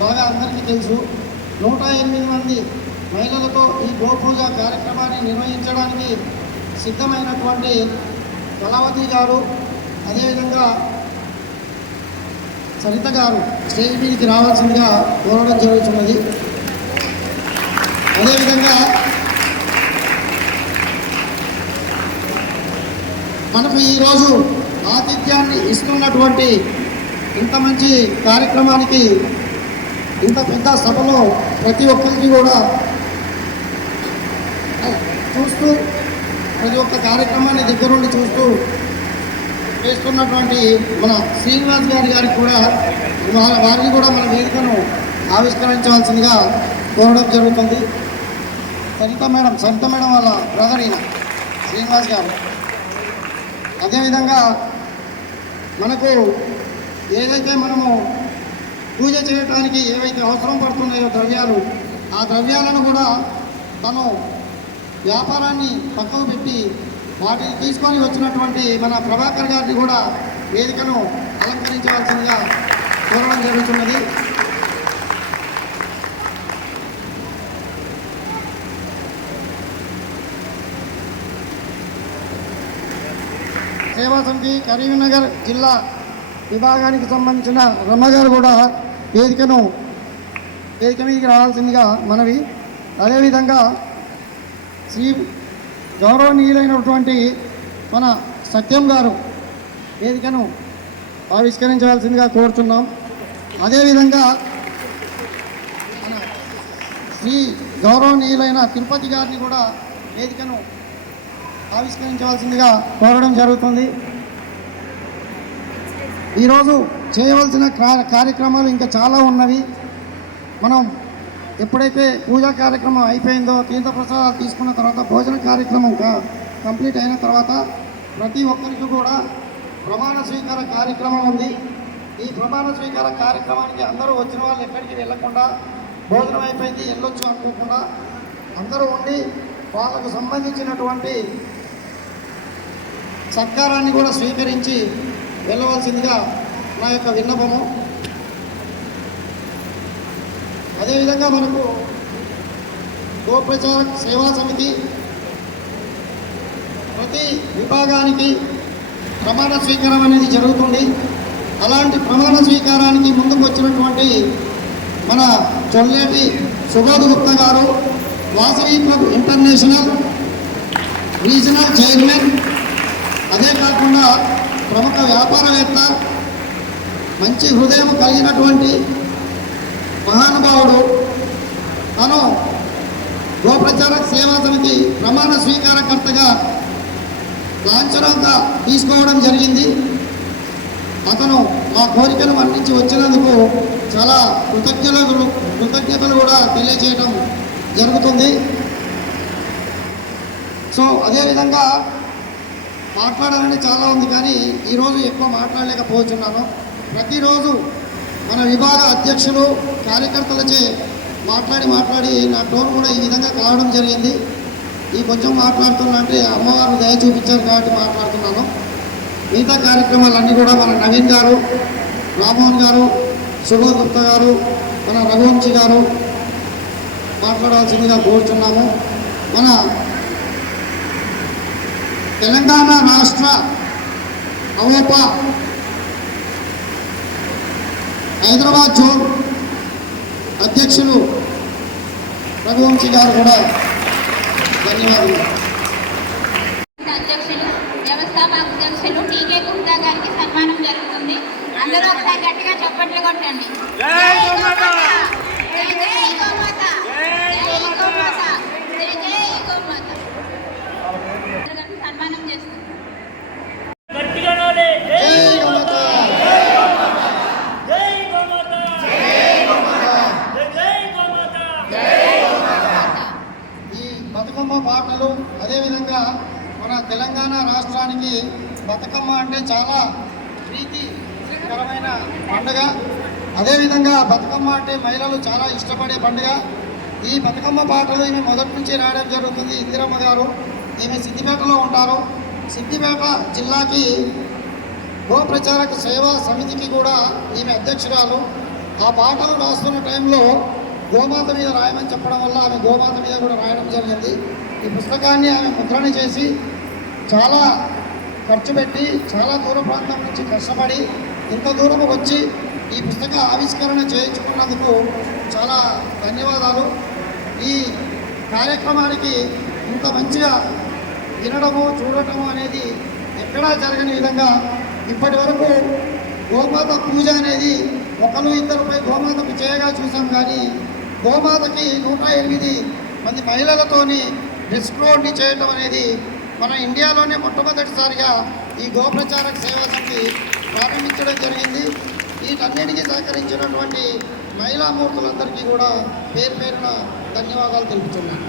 బాగా అందరికీ తెలుసు. నూట ఎనిమిది మంది మహిళలతో ఈ గోపూజ కార్యక్రమాన్ని నిర్వహించడానికి సిద్ధమైనటువంటి కళావతి గారు అదేవిధంగా సరిత గారు స్టేజ్ మీదకి రావాల్సిందిగా కోరడం జరుగుతున్నది. అదేవిధంగా మనకు ఈరోజు ఆతిథ్యాన్ని ఇస్తున్నటువంటి ఇంత మంచి కార్యక్రమానికి ఇంత పెద్ద సభలో ప్రతి ఒక్కరికి కూడా చూస్తూ ప్రతి ఒక్క కార్యక్రమాన్ని దగ్గరుండి చూస్తూ చేస్తున్నటువంటి మన శ్రీనివాస్ గారి గారికి కూడా వారిని కూడా మన వేదికను ఆవిష్కరించవలసిందిగా కోరడం జరుగుతుంది. సరిత మేడం సరిత మేడం వాళ్ళ బ్రదర్ ఈయన శ్రీనివాస్ గారు. అదేవిధంగా మనకు ఏదైతే మనము పూజ చేయడానికి ఏవైతే అవసరం పడుతున్నాయో ద్రవ్యాలు ఆ ద్రవ్యాలను కూడా తను వ్యాపారాన్ని పక్కకు పెట్టి వాటిని తీసుకొని వచ్చినటువంటి మన ప్రభాకర్ గారిని కూడా వేదికను అలంకరించవలసిందిగా కోరడం జరుగుతున్నది. సేవా సమితి కరీంనగర్ జిల్లా విభాగానికి సంబంధించిన రమ్మగారు కూడా వేదికను వేదిక మీదకి రావాల్సిందిగా మనవి. అదేవిధంగా శ్రీ గౌరవనీయులైనటువంటి మన సత్యం గారు వేదికను ఆవిష్కరించవలసిందిగా కోరుతున్నాం అదేవిధంగా మన శ్రీ గౌరవనీయులైన తిరుపతి గారిని కూడా వేదికను ఆవిష్కరించవలసిందిగా కోరడం జరుగుతుంది. ఈరోజు చేయవలసిన కార్యక్రమాలు ఇంకా చాలా ఉన్నవి. మనం ఎప్పుడైతే పూజా కార్యక్రమం అయిపోయిందో తీర్థప్రసాదాలు తీసుకున్న తర్వాత భోజన కార్యక్రమం కంప్లీట్ అయిన తర్వాత ప్రతి ఒక్కరికి కూడా ప్రమాణ స్వీకార కార్యక్రమం ఉంది. ఈ ప్రమాణ స్వీకార కార్యక్రమానికి అందరూ వచ్చిన వాళ్ళు ఎక్కడికి వెళ్ళకుండా భోజనం అయిపోయింది వెళ్ళొచ్చు అనుకోకుండా అందరూ ఉండి వాళ్ళకు సంబంధించినటువంటి సత్కారాన్ని కూడా స్వీకరించి వెళ్ళవలసిందిగా నా యొక్క విన్నపము. అదేవిధంగా మనకు గోప్రచార సేవా సమితి ప్రతి విభాగానికి ప్రమాణ స్వీకారం అనేది జరుగుతుంది. అలాంటి ప్రమాణ స్వీకారానికి ముందుకు వచ్చినటువంటి మన చొల్లేటి సుబోధ్ గుప్తా గారు Vasavi club international regional chairman అదే కాకుండా ప్రముఖ వ్యాపారవేత్త మంచి హృదయం కలిగినటువంటి మహానుభావుడు. తను గోప్రచారక సేవా సమితి ప్రమాణ స్వీకారకర్తగా లాంఛనంగా తీసుకోవడం జరిగింది. అతను మా కోరికను మన్నించి వచ్చినందుకు చాలా కృతజ్ఞతలు కృతజ్ఞతలు కూడా తెలియజేయడం జరుగుతుంది. సో అదేవిధంగా మాట్లాడాలని చాలా ఉంది కానీ ఈరోజు ఎక్కువ మాట్లాడలేకపోతున్నాను. ప్రతిరోజు మన విభాగ అధ్యక్షులు కార్యకర్తలచే మాట్లాడి మాట్లాడి నా టోన్ కూడా ఈ విధంగా కావడం జరిగింది. ఈ కొంచెం మాట్లాడుతున్నా అంటే అమ్మవారు దయ చూపించారు కాబట్టి మాట్లాడుతున్నాను. మిగతా కార్యక్రమాలన్నీ కూడా మన నవీన్ గారు రామోహన్ గారు సుబోధ్ గుప్తా గారు మన రఘువంశీ గారు మాట్లాడాల్సిందిగా కోరుతున్నాము మన తెలంగాణ రాష్ట్ర అవోపా హైదరాబాద్ జోన్ అధ్యక్షులు రఘువంశీ గారు కూడా ధన్యవాదాలు అధ్యక్షులు వ్యవస్థాపక అధ్యక్షులు టీకే గుప్తా గారికి సన్మానం జరుగుతుంది అందరూ ఒకసారి గట్టిగా చప్పట్లు కొట్టండి జై గోమాత! జై గోమాత! జై గోమాత! జై జై గోమాత! గారికి సన్మానం చేస్తుంది గట్టిగా నాడే జై జై గోమాత జై గోమాత జై జై గోమాత ఈ బతుకమ్మ పాటలు అదేవిధంగా మన తెలంగాణ రాష్ట్రానికి బతుకమ్మ అంటే చాలా ప్రీతికరమైన పండుగ. అదేవిధంగా బతుకమ్మ అంటే మహిళలు చాలా ఇష్టపడే పండుగ. ఈ బతుకమ్మ పాటలు ఈమె మొదటి నుంచి రాయడం జరుగుతుంది. ఇందిరమ్మ గారు ఈమె సిద్దిపేటలో ఉంటారు. సిద్దిపేట జిల్లాకి గో ప్రచారక సేవా సమితికి కూడా ఈమె అధ్యక్షురాలు. ఆ పాటలు రాస్తున్న టైంలో గోమాత మీద రాయమని చెప్పడం వల్ల ఆమె గోమాత మీద కూడా రాయడం జరిగింది. ఈ పుస్తకాన్ని ఆమె ముద్రణ చేసి చాలా ఖర్చు పెట్టి చాలా దూర ప్రాంతం నుంచి కష్టపడి ఇంత దూరం వచ్చి ఈ పుస్తక ఆవిష్కరణ చేయించుకున్నందుకు చాలా ధన్యవాదాలు. ఈ కార్యక్రమానికి ఇంత మంచిగా వినడము చూడటము అనేది ఎక్కడా జరగని విధంగా ఇప్పటి వరకు గోమాత పూజ అనేది ఒకరు ఇద్దరుపై గోమాతకు చేయగా చూసాం కానీ గోమాతకి నూట ఎనిమిది మంది మహిళలతోని డిస్క్రోడ్ని చేయటం అనేది మన ఇండియాలోనే మొట్టమొదటిసారిగా ఈ గోప్రచారక సేవా సమితి ప్రారంభించడం జరిగింది. వీటన్నిటికీ సహకరించినటువంటి మహిళామూర్తులందరికీ కూడా పేరు పేరున ధన్యవాదాలు తెలుపుతున్నాను.